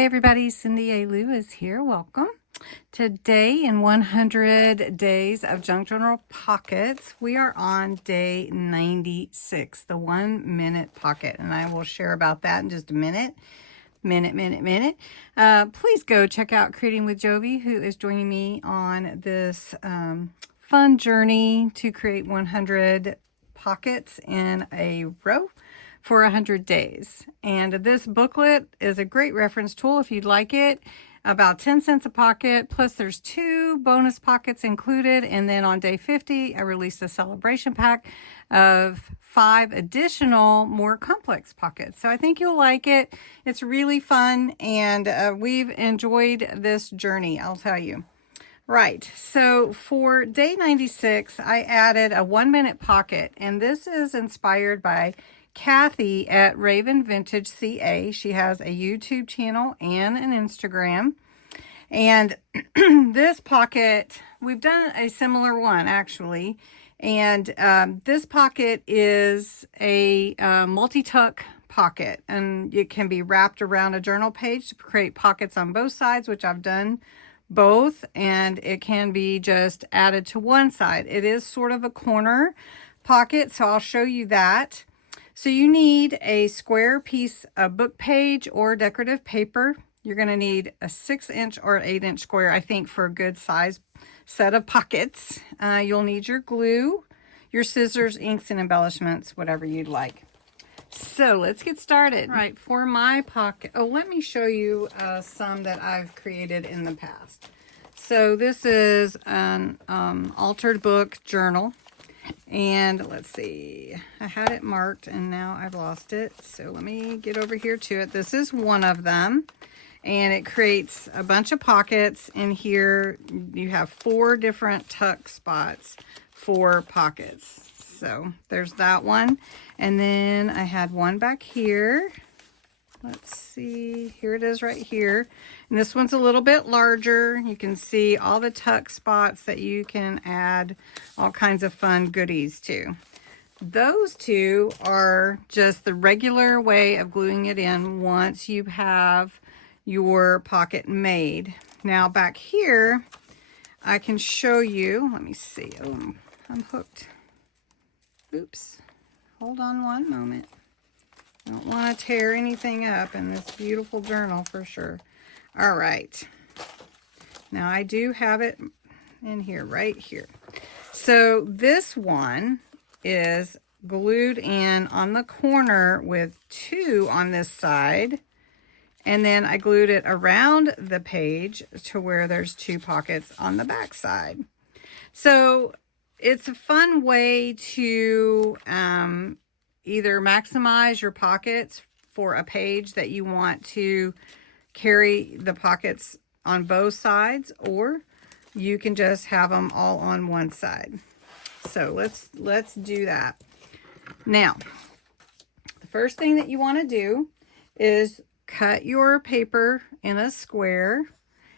Hey everybody, Cindy A. Lou is here. Welcome. Today in 100 Days of Junk Journal Pockets, we are on day 96, the 1 minute pocket, and I will share about that in just a minute. Please go check out Creating with Jovi, who is joining me on this fun journey to create 100 pockets in a row for 100 days. And this booklet is a great reference tool if you'd like it. About 10 cents a pocket, plus there's 2 bonus pockets included. And then on day 50, I released a celebration pack of 5 additional, more complex pockets. So I think you'll like it. It's really fun, and we've enjoyed this journey, I'll tell you. Right, so for day 96, I added a 1 minute pocket, and this is inspired by Kathy at Raven Vintage CA. She has a YouTube channel and an Instagram. And this pocket, we've done a similar one actually. And this pocket is a multi-tuck pocket, and it can be wrapped around a journal page to create pockets on both sides, which I've done both, and it can be just added to one side. It is sort of a corner pocket, so I'll show you that. So you need a square piece of book page or decorative paper. You're going to need a 6-inch or 8-inch square, I think, for a good size set of pockets. You'll need your glue, your scissors, inks, and embellishments, whatever you'd like. So let's get started. All right, for my pocket, let me show you some that I've created in the past. So this is an altered book journal. And let's see, I had it marked and now I've lost it. So let me get over here to it. This is one of them, and it creates a bunch of pockets. In here, you have 4 different tuck spots for pockets. So there's that one. And then I had one back here. Let's see, here it is right here. And this one's a little bit larger. You can see all the tuck spots that you can add all kinds of fun goodies to. Those 2 are just the regular way of gluing it in once you have your pocket made. Now back here, I can show you, let me see, I'm hooked. Oops, hold on one moment. I don't want to tear anything up in this beautiful journal for sure. All right. Now I do have it in here, right here. So this one is glued in on the corner with 2 on this side. And then I glued it around the page to where there's 2 pockets on the back side. So it's a fun way to either maximize your pockets for a page that you want to carry the pockets on both sides, or you can just have them all on one side. So let's do that. Now, the first thing that you want to do is cut your paper in a square,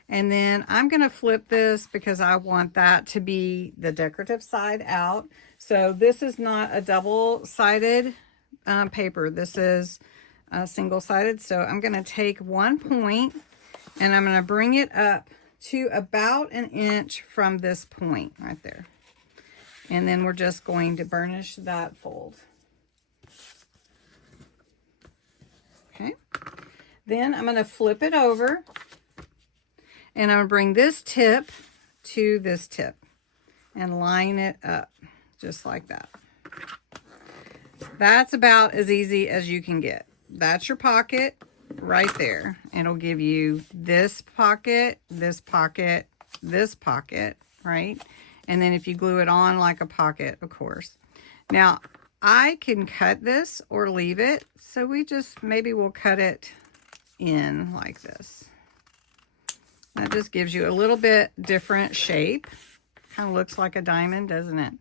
and then I'm going to flip this because I want that to be the decorative side out. So this is not a double-sided paper. This is single-sided. So I'm going to take 1 point and I'm going to bring it up to about 1 inch from this point right there. And then we're just going to burnish that fold. Okay. Then I'm going to flip it over, and I'm going to bring this tip to this tip and line it up just like that. That's about as easy as you can get. That's your pocket right there. It'll give you this pocket, this pocket, this pocket, right? And then if you glue it on like a pocket, of course. Now, I can cut this or leave it. So maybe we'll cut it in like this. That just gives you a little bit different shape. Kind of looks like a diamond, doesn't it?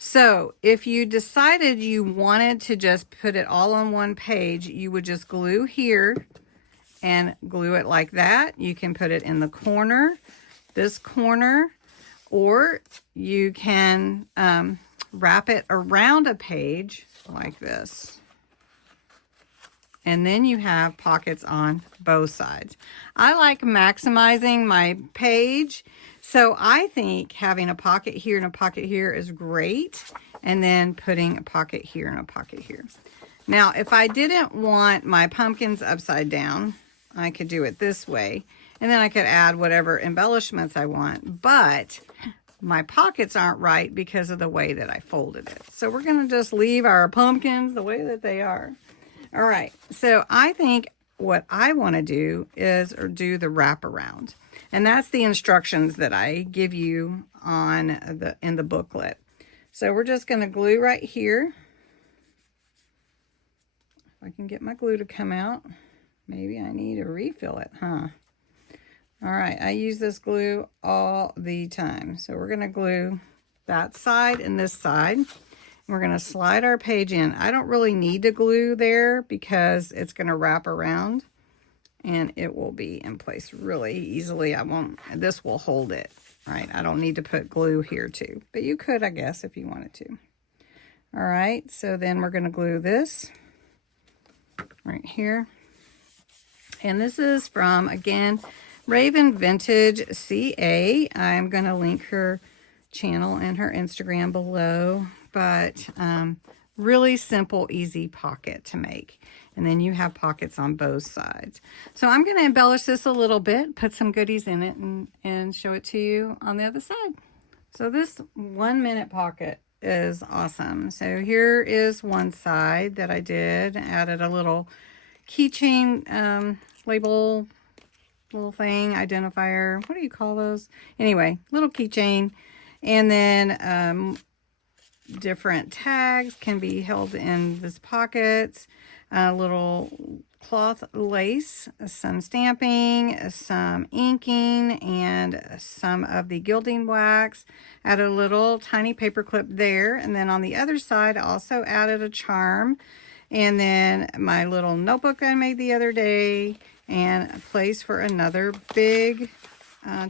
So if you decided you wanted to just put it all on one page, you would just glue here and glue it like that. You can put it in the corner, this corner, or you can wrap it around a page like this. And then you have pockets on both sides. I like maximizing my page, so I think having a pocket here and a pocket here is great, and then putting a pocket here and a pocket here. Now, if I didn't want my pumpkins upside down, I could do it this way, and then I could add whatever embellishments I want, but my pockets aren't right because of the way that I folded it. So we're going to just leave our pumpkins the way that they are. All right, so I think what I want to do is do the wraparound. And that's the instructions that I give you on in the booklet. So we're just going to glue right here. If I can get my glue to come out. Maybe I need to refill it, huh? All right, I use this glue all the time. So we're going to glue that side and this side. We're going to slide our page in. I don't really need to glue there because it's going to wrap around and it will be in place really easily. This will hold it, right? I don't need to put glue here too, but you could, I guess, if you wanted to. All right, so then we're going to glue this right here. And this is from, again, Raven Vintage CA. I'm going to link her channel and her Instagram below. But really simple, easy pocket to make. And then you have pockets on both sides. So I'm going to embellish this a little bit, put some goodies in it, and show it to you on the other side. So this 1 minute pocket is awesome. So here is one side that I did. Added a little keychain label, little thing, identifier. What do you call those? Anyway, little keychain. And then different tags can be held in this pockets, a little cloth lace, some stamping, some inking, and some of the gilding wax. Add a little tiny paper clip there, and then on the other side I also added a charm, and then my little notebook I made the other day, and a place for another big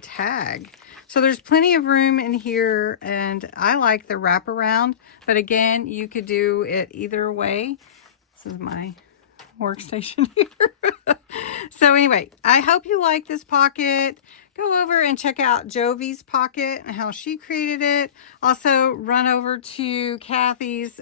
tag. So there's plenty of room in here, and I like the wraparound, but again, you could do it either way. This is my workstation here. So anyway, I hope you like this pocket. Go over and check out Jovi's pocket and how she created it. Also, run over to Kathy's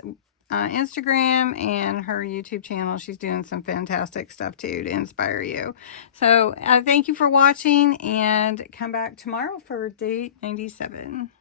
Instagram and her YouTube channel. She's doing some fantastic stuff too to inspire you. So thank you for watching, and come back tomorrow for day 97.